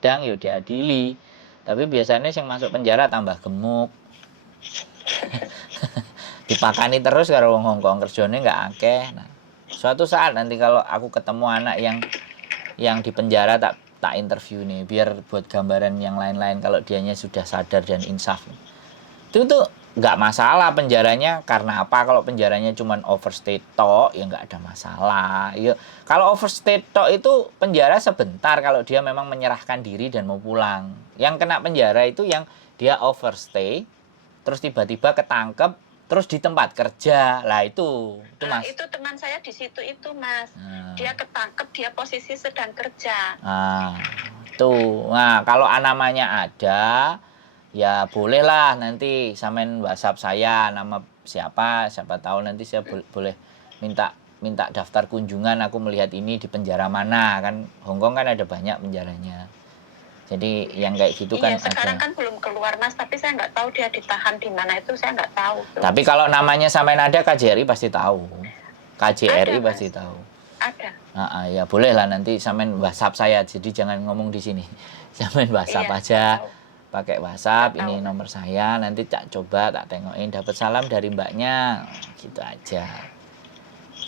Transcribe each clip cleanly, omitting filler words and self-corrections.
sidang ya diadili. Tapi biasanya yang masuk penjara tambah gemuk. Dipakani terus karo wong Hongkong, kerjane nggak akeh. Nah, suatu saat nanti kalau aku ketemu anak yang di penjara tak interview nih, biar buat gambaran yang lain-lain kalau dianya sudah sadar dan insaf. Itu tuh nggak masalah penjaranya karena apa? Kalau penjaranya cuma overstay tok ya nggak ada masalah. Ya kalau overstay tok itu penjara sebentar kalau dia memang menyerahkan diri dan mau pulang. Yang kena penjara itu yang dia overstay terus tiba-tiba ketangkep terus di tempat kerja lah itu Mas. Itu teman saya di situ itu Mas. Dia ketangkep, dia posisi sedang kerja. Tuh. Nah, kalau namanya ada ya bolehlah nanti samain WhatsApp saya nama siapa tahu nanti saya boleh minta daftar kunjungan, aku melihat ini di penjara mana, kan Hongkong kan ada banyak penjaranya. Jadi yang kayak gitu kan sekarang ada. Kan belum keluar Mas, tapi saya nggak tahu dia ditahan di mana itu, saya nggak tahu. Tapi kalau namanya samain ada, KJRI pasti tahu. KJRI ada, pasti Mas. Tahu. Ada. Ya boleh lah nanti samain WhatsApp saya, jadi jangan ngomong di sini. Samain WhatsApp aja. Pakai WhatsApp, ini nomor saya, nanti tak coba tak tengokin, dapat salam dari mbaknya, gitu aja.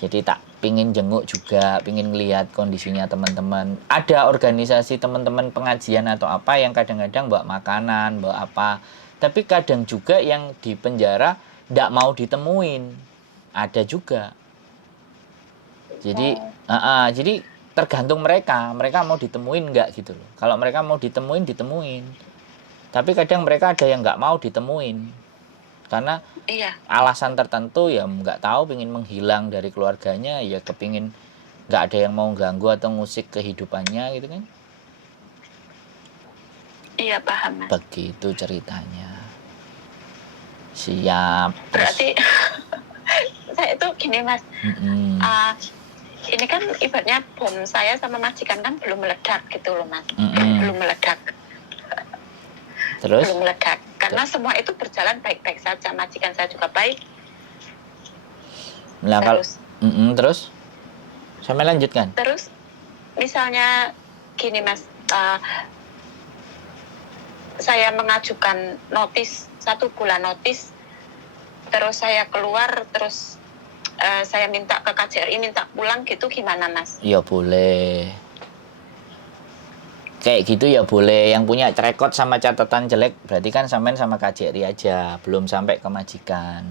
Jadi tak pingin jenguk juga, pingin ngelihat kondisinya teman-teman. Ada organisasi teman-teman pengajian atau apa yang kadang-kadang bawa makanan, bawa apa. Tapi kadang juga yang di penjara nggak mau ditemuin, ada juga. Jadi, jadi tergantung mereka mau ditemuin nggak gitu loh. Kalau mereka mau ditemuin. Tapi kadang mereka ada yang nggak mau ditemuin. Karena alasan tertentu ya nggak tahu, pingin menghilang dari keluarganya, ya kepingin nggak ada yang mau ganggu atau ngusik kehidupannya gitu kan. Iya paham Mas. Begitu ceritanya. Siap. Berarti saya itu gini Mas, ini kan ibaratnya bom saya sama majikan kan belum meledak gitu loh Mas. Belum meledak. Terus? Belum meledak. Karena semua itu berjalan baik-baik saja, majikan saya juga baik. Nah, terus? Sampai lanjutkan. Terus, misalnya gini Mas, saya mengajukan notis 1 bulan notis, terus saya keluar, terus saya minta ke KJRI minta pulang gitu, gimana Mas? Ya boleh. Kayak gitu ya boleh. Yang punya rekod sama catatan jelek berarti kan sampean sama KJRI aja, belum sampai ke majikan.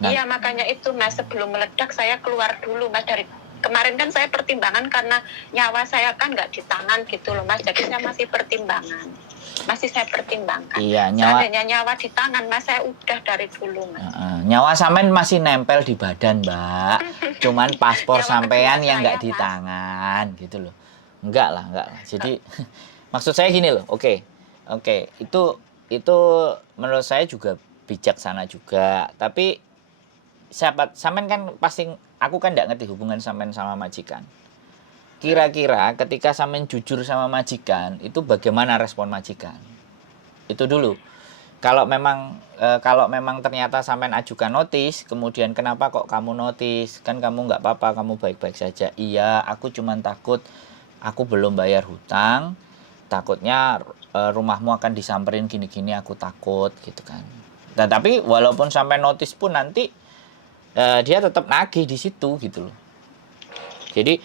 Nah, iya makanya itu Mas, sebelum meledak saya keluar dulu Mas. Dari kemarin kan saya pertimbangan karena nyawa saya kan nggak di tangan gitu loh Mas, jadi saya masih pertimbangan. Saya pertimbangkan. Iya, seandainya nyawa di tangan Mas, saya udah dari dulu Mas. Nyawa sampean masih nempel di badan Mbak, cuman paspor sampean yang nggak di tangan gitu loh. Enggak lah. Jadi maksud saya gini loh, oke, itu menurut saya juga bijaksana juga. Tapi sampean kan pasti, aku kan nggak ngerti hubungan sampean sama majikan. Kira-kira ketika sampean jujur sama majikan, itu bagaimana respon majikan? Itu dulu. Kalau memang ternyata sampean ajukan notis, kemudian kenapa kok kamu notis? Kan kamu nggak apa-apa, kamu baik-baik saja. Iya, aku cuma takut. Aku belum bayar hutang, takutnya rumahmu akan disamperin gini-gini, aku takut gitu kan. Nah, tapi walaupun sampai notis pun nanti dia tetap nagih di situ gitu loh. Jadi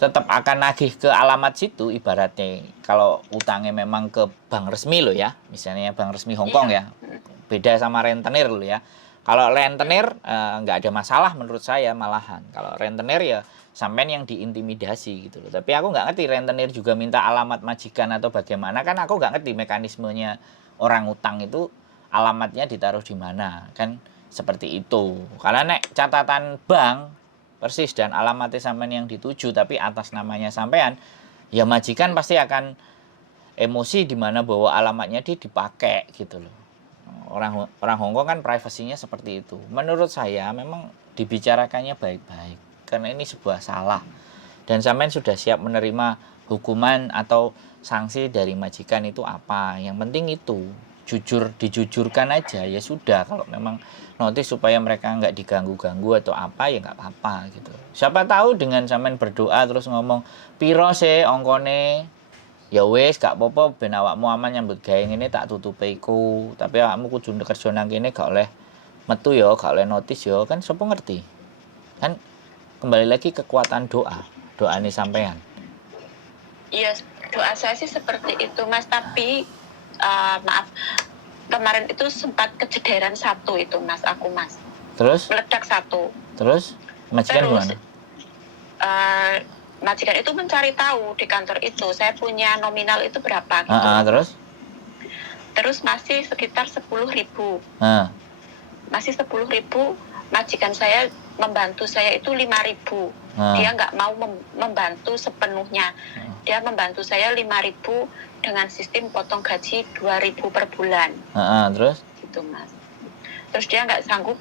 tetap akan nagih ke alamat situ, ibaratnya kalau utangnya memang ke bank resmi loh ya, misalnya bank resmi Hongkong ya, beda sama rentenir loh ya. Kalau rentenir nggak ada masalah menurut saya malahan. Kalau rentenir ya sampean yang diintimidasi gitu loh. Tapi aku nggak ngerti rentenir juga minta alamat majikan atau bagaimana, kan aku nggak ngerti mekanismenya orang utang itu alamatnya ditaruh di mana, kan seperti itu. Karena nek catatan bank persis dan alamatnya sampean yang dituju tapi atas namanya sampean, ya majikan pasti akan emosi di mana bahwa alamatnya dia dipakai gitu loh. Orang Hongkong kan privasinya seperti itu. Menurut saya memang dibicarakannya baik-baik. Karena ini sebuah salah. Dan sampean sudah siap menerima hukuman atau sanksi dari majikan itu apa. Yang penting itu dijujurkan aja ya sudah. Kalau memang notis supaya mereka nggak diganggu-ganggu atau apa ya nggak apa-apa gitu. Siapa tahu dengan sampean berdoa terus ngomong piro se ongkone, Ya wis gak apa-apa ben awakmu aman nyambut gawe ngene tak tutupe iku. Tapi awakmu kudu kerja nang kene gak oleh metu ya, gak oleh notis ya, kan sapa ngerti. Kan kembali lagi kekuatan doa. Doane sampean. Iya, doa saya sih seperti itu Mas, tapi maaf, kemarin itu sempat kejederan satu itu Mas, Mas. Terus? Meledak satu. Terus? Majikan Terus gimana? majikan itu mencari tahu di kantor itu saya punya nominal itu berapa gitu. Terus masih sekitar 10.000. Masih 10.000, majikan saya membantu saya itu 5.000. Dia nggak mau membantu sepenuhnya. Dia membantu saya 5.000 dengan sistem potong gaji 2.000 per bulan. Terus? Gitu Mas. Terus dia nggak sanggup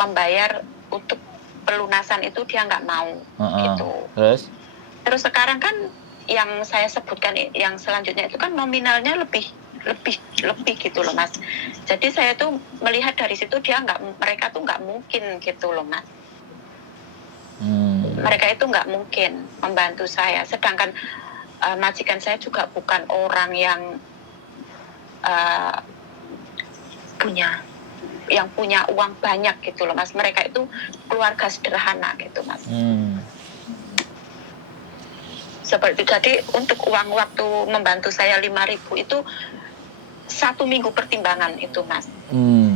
membayar untuk pelunasan itu, dia nggak mau gitu. Terus sekarang kan yang saya sebutkan yang selanjutnya itu kan nominalnya lebih gitu loh Mas. Jadi saya tuh melihat dari situ mereka tuh nggak mungkin gitu loh Mas. Mereka itu nggak mungkin membantu saya. Sedangkan majikan saya juga bukan orang yang punya uang banyak gitu loh Mas. Mereka itu keluarga sederhana gitu Mas. Seperti tadi untuk uang waktu membantu saya 5.000 itu 1 minggu pertimbangan itu Mas. 1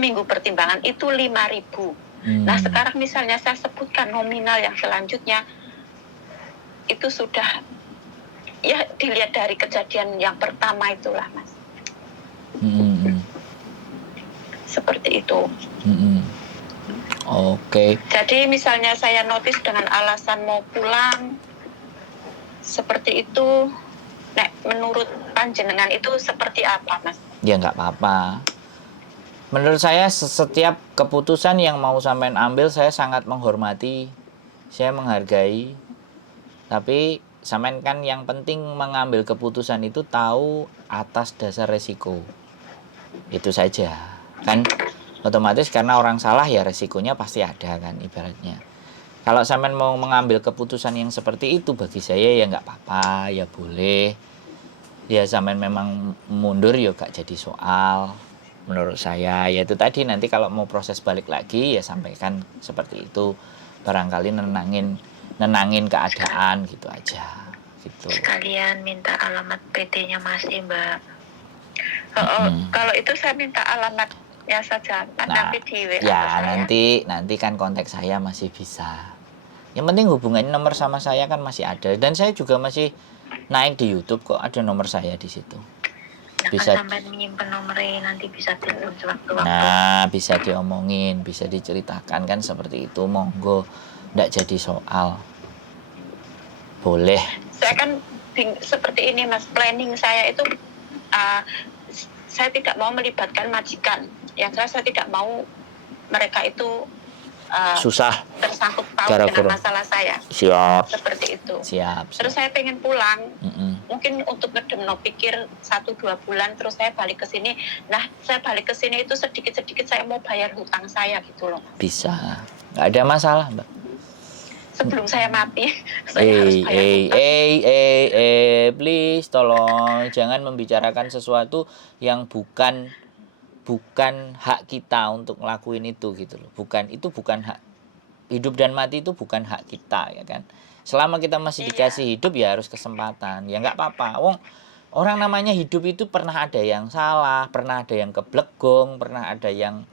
minggu pertimbangan itu 5.000. Nah sekarang misalnya saya sebutkan nominal yang selanjutnya itu sudah ya dilihat dari kejadian yang pertama itulah Mas. Seperti itu. Oke. Jadi misalnya saya notis dengan alasan mau pulang seperti itu, menurut panjenengan itu seperti apa Mas? Ya nggak apa-apa. Menurut saya setiap keputusan yang mau sampean ambil saya sangat menghormati, saya menghargai. Tapi sampean kan yang penting mengambil keputusan itu tahu atas dasar resiko. Itu saja. Kan otomatis karena orang salah ya resikonya pasti ada kan ibaratnya. Kalau sampean mau mengambil keputusan yang seperti itu bagi saya ya nggak apa-apa, ya boleh. Ya sampean memang mundur ya gak jadi soal. Menurut saya ya itu tadi, nanti kalau mau proses balik lagi ya sampaikan seperti itu. Barangkali nenangin keadaan gitu aja. Gitu. Sekalian minta alamat PT-nya masih Mbak. Kalau itu saya minta alamatnya saja. Nanti di WA ya nanti kan kontak saya masih bisa. Yang penting hubungannya nomor sama saya kan masih ada, dan saya juga masih naik di YouTube kok, ada nomor saya di situ. Bisa sampai menyimpan nomornya, nanti bisa telepon sewaktu-waktu. Nah, bisa diomongin, bisa diceritakan kan seperti itu, monggo, nggak jadi soal. Boleh. Saya kan seperti ini Mas, planning saya itu saya tidak mau melibatkan majikan. Yang saya tidak mau mereka itu susah tersangkut paut dengan masalah saya. Siap. Seperti itu. Siap. Terus saya pengen pulang. Mungkin untuk ngedemno pikir 1-2 bulan, terus saya balik ke sini. Nah, saya balik ke sini itu sedikit-sedikit saya mau bayar hutang saya gitu loh. Bisa. Nggak ada masalah, Mbak. Sebelum saya mati, saya harus bayar hutang. Please tolong jangan membicarakan sesuatu yang bukan hak kita untuk ngelakuin itu gitu loh. Itu bukan hak. Hidup dan mati itu bukan hak kita ya kan. Selama kita masih dikasih hidup ya harus kesempatan. Ya nggak apa-apa. Orang namanya hidup itu pernah ada yang salah, pernah ada yang keblegong, pernah ada yang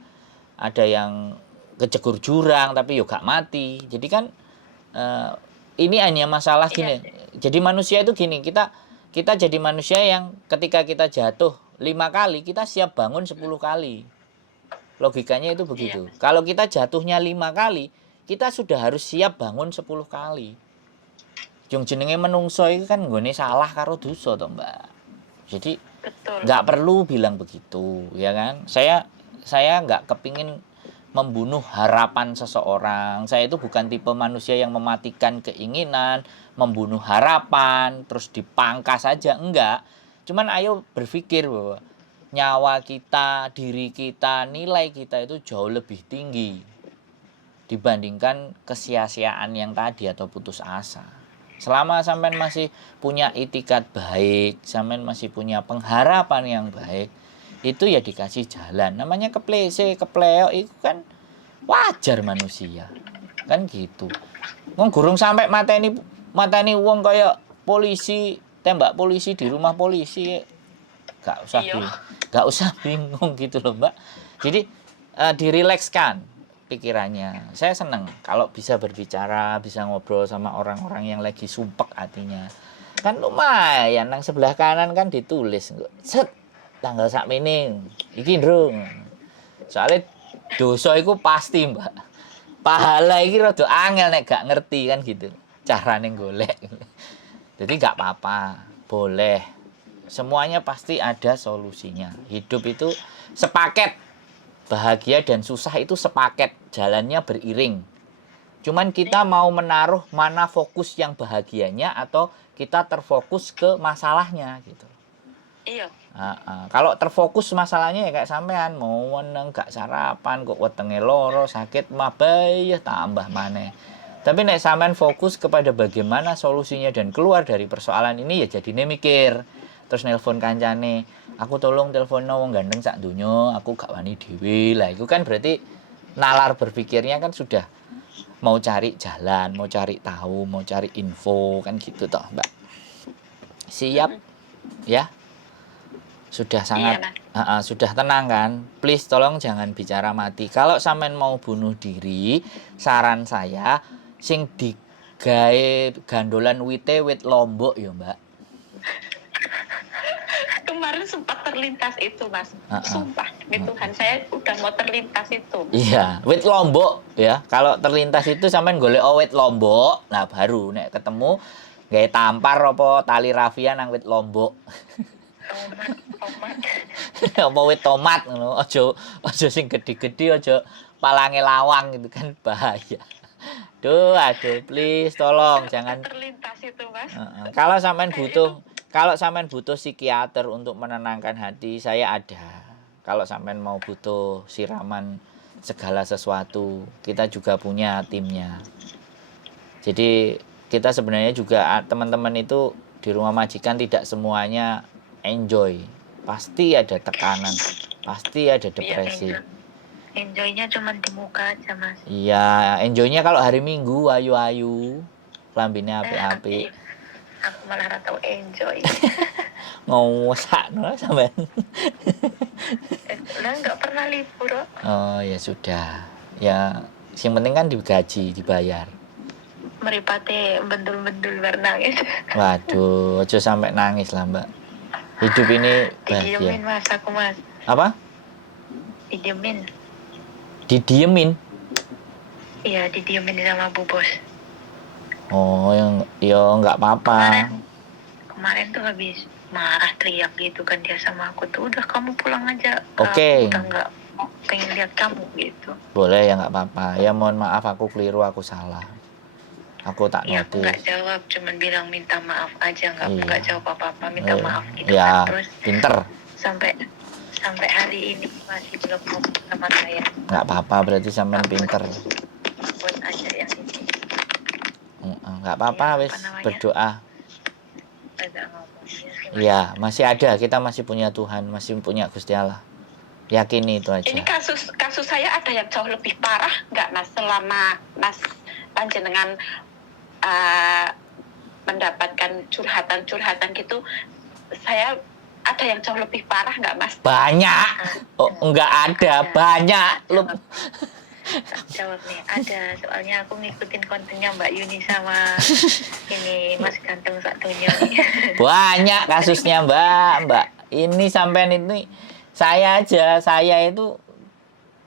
kejegur jurang tapi yo gak mati. Jadi kan ini hanya masalah gini. Jadi manusia itu gini, kita jadi manusia yang ketika kita jatuh 5 kali, kita siap bangun 10 kali. Logikanya itu begitu. Kalau kita jatuhnya 5 kali, kita sudah harus siap bangun 10 kali. Jung jenenge menungso itu kan nggone salah karo dosa toh, Mbak. Jadi nggak perlu bilang begitu, ya kan? Saya nggak kepingin membunuh harapan seseorang. Saya itu bukan tipe manusia yang mematikan keinginan, membunuh harapan, terus dipangkas saja, enggak. Cuman ayo berpikir bahwa nyawa kita, diri kita, nilai kita itu jauh lebih tinggi dibandingkan kesia-siaan yang tadi atau putus asa. Selama sampean masih punya itikat baik, sampean masih punya pengharapan yang baik, itu ya dikasih jalan. Namanya keplese, kepleok itu kan wajar manusia. Kan gitu. Wong gurung sampai mateni wong kaya polisi, tembak polisi di rumah polisi. Gak usah Iya. gak usah bingung gitu loh, Mbak. Jadi dirilekskan pikirannya. Saya seneng kalau bisa berbicara, bisa ngobrol sama orang-orang yang lagi sumpek hatinya. Kan lumayan nang sebelah kanan kan ditulis set tanggal sakmene iki ndrung. Soalnya dosa itu pasti, Mbak. Pahala iki rada angel nek gak ngerti kan gitu. Carane golek. Jadi gak apa-apa, boleh. Semuanya pasti ada solusinya. Hidup itu sepaket. Bahagia dan susah itu sepaket, jalannya beriring. Cuman kita mau menaruh mana fokus yang bahagianya atau kita terfokus ke masalahnya gitu. Iya. Kalau terfokus masalahnya ya kayak sampean mau meneng gak sarapan kok wetenge loro sakit mah bayah tambah maneh. Tapi nek sampean fokus kepada bagaimana solusinya dan keluar dari persoalan ini ya jadine mikir. Terus nelpon kancane, aku tolong teleponno wong gandeng sak donya, aku gak wani dhewe. Lah itu kan berarti nalar berpikirnya kan sudah mau cari jalan, mau cari tahu, mau cari info kan gitu toh, Mbak. Siap ya? Sudah sangat sudah tenang kan? Please tolong jangan bicara mati. Kalau sampean mau bunuh diri, saran saya sing digawe gandolan wit lombok ya, Mbak. Kemarin sempat terlintas itu, Mas. Sumpah, demi Tuhan, saya udah mau terlintas itu. Iya, wit lombok ya. Kalau terlintas itu sampean golek wit lombok, nah baru nek ketemu gawe tampar apa tali rafia nang wit lombok. Tomat. Apa wit tomat ngono. Aja sing gede-gede, aja palange lawang gitu kan bahaya. Aduh, please tolong jangan Terlintas itu, Mas. Kalau sampean butuh psikiater untuk menenangkan hati, saya ada. Kalau sampean mau butuh siraman segala sesuatu, kita juga punya timnya. Jadi kita sebenarnya juga teman-teman itu di rumah majikan tidak semuanya enjoy. Pasti ada tekanan, pasti ada depresi. Enjoy-nya cuma di muka aja, Mas. Iya, enjoy-nya kalau hari Minggu ayu-ayu, lambine api-api. Aku malah tahu enjoy. Ngosakno sampean. Lah nggak pernah libur. Oh, ya sudah. Ya, yang penting kan digaji, dibayar. Meripate bendul-bendul bernangis. Waduh, aja sampai nangis lah, Mbak. Hidup ini bahagia. Didiemin, Mas, aku, Mas. Apa? Didiemin. Didiemin? Iya, didiemin sama Bu Bos. Oh, yang nggak apa-apa. Kemarin tuh habis marah teriak gitu kan dia sama aku tuh, udah kamu pulang aja. Oke. Aku udah nggak pengen lihat kamu gitu. Boleh ya nggak apa-apa. Ya mohon maaf aku keliru, aku salah. Aku tak Iya, aku notice. nggak jawab, cuman bilang minta maaf aja, nggak jawab apa-apa, minta maaf gitu ya, kan. Terus pinter. sampai hari ini masih belum ngomong sama saya. Nggak apa-apa, berarti sampean pinter. Buat aja yang ini. Nggak apa-apa, wis berdoa. Agak ngomong. Iya, masih ada. Kita masih punya Tuhan, masih punya Gusti Allah. Yakini itu aja. Ini kasus saya ada yang jauh lebih parah nggak, Mas? Selama Mas panjenengan mendapatkan curhatan gitu, saya ada yang jauh lebih parah nggak, Mas? Banyak. Oh, nggak ada. Banyak. Jawab nih, ada. Soalnya aku ngikutin kontennya Mbak Yuni sama ini Mas Ganteng satunya nih. Banyak kasusnya, Mbak. Ini sampean ini saya itu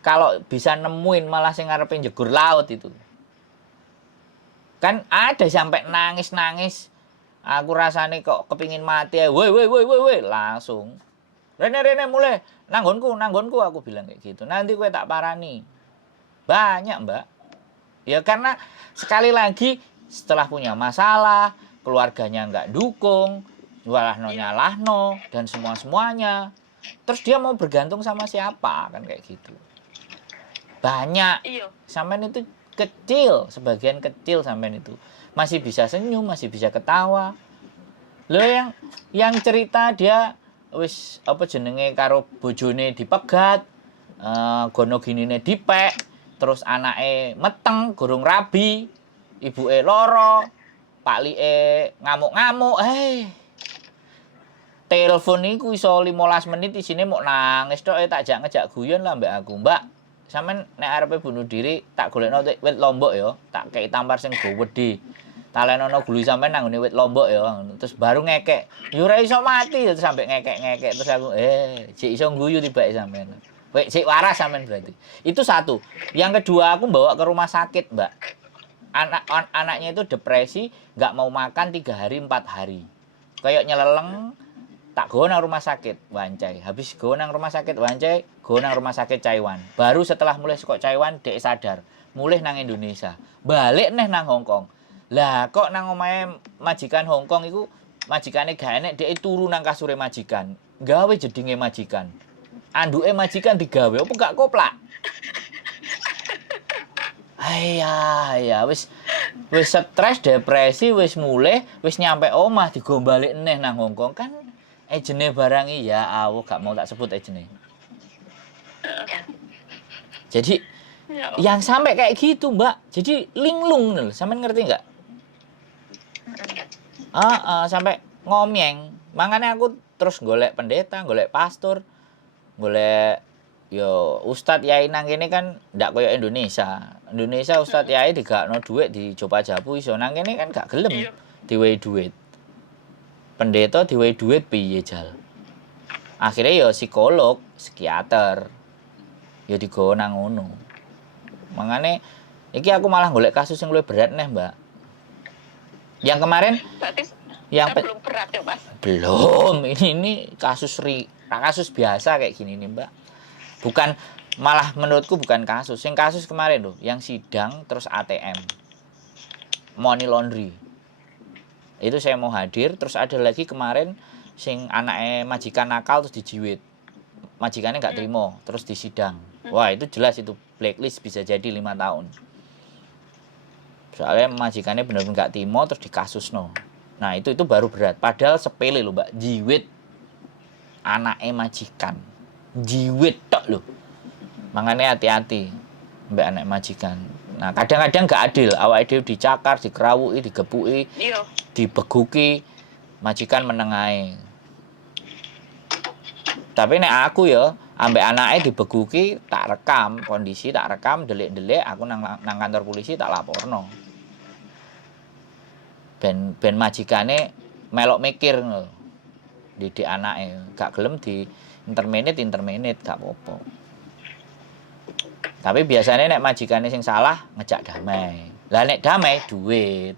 kalau bisa nemuin malah sing ngarepin jegur laut itu. Kan ada sampai nangis-nangis. Aku rasane kok kepingin mati. Woi, langsung. Rene mulai nanggonku aku bilang kayak gitu. Nanti gue tak parani. Banyak, Mbak. Ya karena sekali lagi setelah punya masalah, keluarganya nggak dukung, nyalahno dan semuanya. Terus dia mau bergantung sama siapa kan kayak gitu. Banyak. Iya. Sampean itu kecil, sebagian kecil sampean itu. masih bisa senyum, masih bisa ketawa. Lho yang cerita dia wis apa jenenge karo bojone dipegat, gono ginine dipek, terus anake meteng gurung rabi, ibuke loro, paklike ngamuk-ngamuk. Telepon niku iso 15 menit isine mok nangis tok tak ngejak guyon lah mbak aku. Mbak, sampean nek arepe bunuh diri tak golekno wit lombok ya, tak kei tampar sing gowedhe. Talenono gulu sampean nang ngene wit lombok ya. Terus baru ngekek. Ya ora iso mati terus sampe ngekek-ngekek terus aku jek iso guyu tibake sampean. Wek sik waras sampean berarti. Itu satu. Yang kedua aku bawa ke rumah sakit, Mbak. Anaknya itu depresi, nggak mau makan 3 hari 4 hari. Kayak nyeleleng, tak go nang rumah sakit Wancai. Habis go nang rumah sakit Wancai, go nang rumah sakit Taiwan. Baru setelah mulai saka Taiwan dek sadar, mulih nang Indonesia. Balik neh nang Hong Kong. Lah kok nang omahe majikan Hong Kong iku majikane gak enek dek turu nang kasure majikan. Gawe jedinge majikan. Anduke majikan digawe apa gak koplak? Ya wis stres, depresi, wis mulih, wis nyampe omah digombalik neh nang Hong Kong kan ejene barang ya aku gak mau tak sebut ejene. Jadi yang sampai kayak gitu, Mbak. Jadi linglung lho, sampean ngerti enggak? Sampai ngomyeng. Makanya aku terus golek pendeta, golek pastor, golek yo ustad yai nang kene kan ndak koyo Indonesia. Indonesia ustad yai digakno dhuwit dicoba jabu iso nang kene kan gak gelem diwehi dhuwit. Pendeta diwehi dhuwit piye jal. Akhirnya ya psikolog, psikiater. Ya digawa nang ngono. Mangane iki aku malah golek kasus yang luwih berat neh, Mbak. Yang kemarin berarti yang belum berat ya, Mas? Belum. Ini kasus biasa kayak gini nih, Mbak. Bukan malah menurutku bukan kasus. Yang kasus kemarin loh, yang sidang terus ATM. Money laundry. Itu saya mau hadir, terus ada lagi kemarin sing anaknya majikan nakal terus dijiwit. Majikannya nggak terima, terus disidang. Wah, itu jelas itu blacklist bisa jadi 5 tahun. Soalnya majikannya benar-benar nggak terima terus dikasusno. Nah, itu baru berat. Padahal sepele loh, Mbak. Jiwit anaknya majikan. Jiwit tok loh. Makanya hati-hati mbak anak majikan. Nah, kadang-kadang nggak adil. Awake dhewe dicakar, dikerawuki, digepuki, dibeguki, majikan menengahi. Tapi nek aku ya, ambek anake dibeguki, tak rekam, kondisi tak rekam, delik-delik, aku nang kantor polisi tak laporno. Ben majikane melok mikir lho. Didik anake, gak gelem di intermenit gak apa-apa. Tapi biasanya nek majikane sing salah ngejak damai. Lah nek damai duit.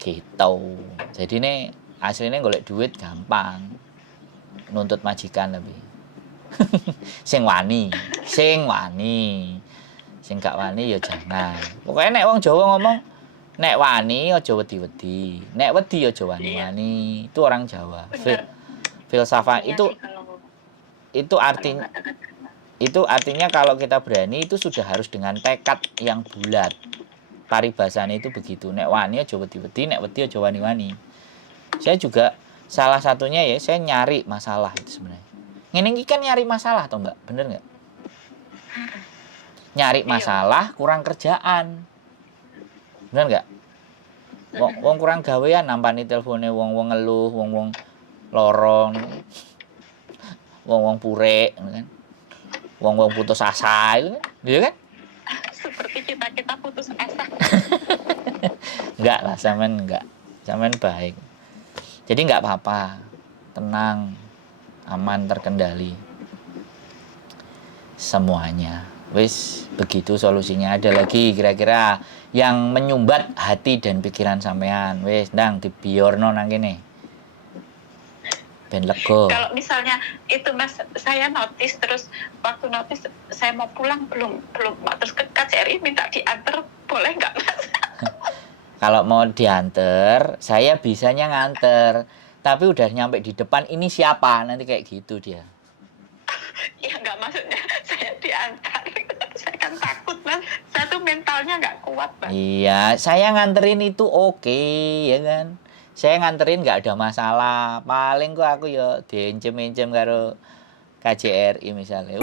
Gitu. Jadi nek aslinya golek duit gampang. Nuntut majikan lebih. Sing wani. Sing gak wani ya jangan. Pokoknya nek wong Jawa ngomong nek wani aja wedi-wedi. Nek wedi aja wani-wani. Itu orang Jawa. Filsafat itu artinya kalau kita berani itu sudah harus dengan tekad yang bulat. Paribasane itu begitu. Nek wani aja wedi-wedi, nek wedi aja wani-wani. Saya juga salah satunya ya saya nyari masalah itu sebenarnya. Ngene iki kan nyari masalah toh, Mbak? Bener enggak? Nyari masalah, kurang kerjaan. Bener enggak? Wong kurang gawean nampani telpone wong-wong ngeluh, wong-wong lorong. Wong-wong purek kan. Wong-wong putus asa itu kan. Iya kan? Seperti kita putus asa. Enggak lah, sampean enggak. Sampean baik. Jadi enggak apa-apa. Tenang, aman, terkendali. Semuanya. Wis begitu solusinya. Ada lagi kira-kira yang menyumbat hati dan pikiran sampean. Wis ndang dibiorno nang kene. Ben lega. Kalau misalnya itu Mas, saya notice terus waktu notice saya mau pulang belum terus ke KCRI minta diantar, boleh nggak Mas? Kalau mau diantar, saya bisanya nganter. Tapi udah nyampe di depan, ini siapa? Nanti kayak gitu dia. Ya nggak, maksudnya saya diantar. Saya kan takut Mas. Saya tuh mentalnya rasanya nggak kuat, Mas. Iya, saya nganterin itu oke, ya kan. Saya nganterin nggak ada masalah. Paling kok aku ya diencem-encem karo KJRI misalnya.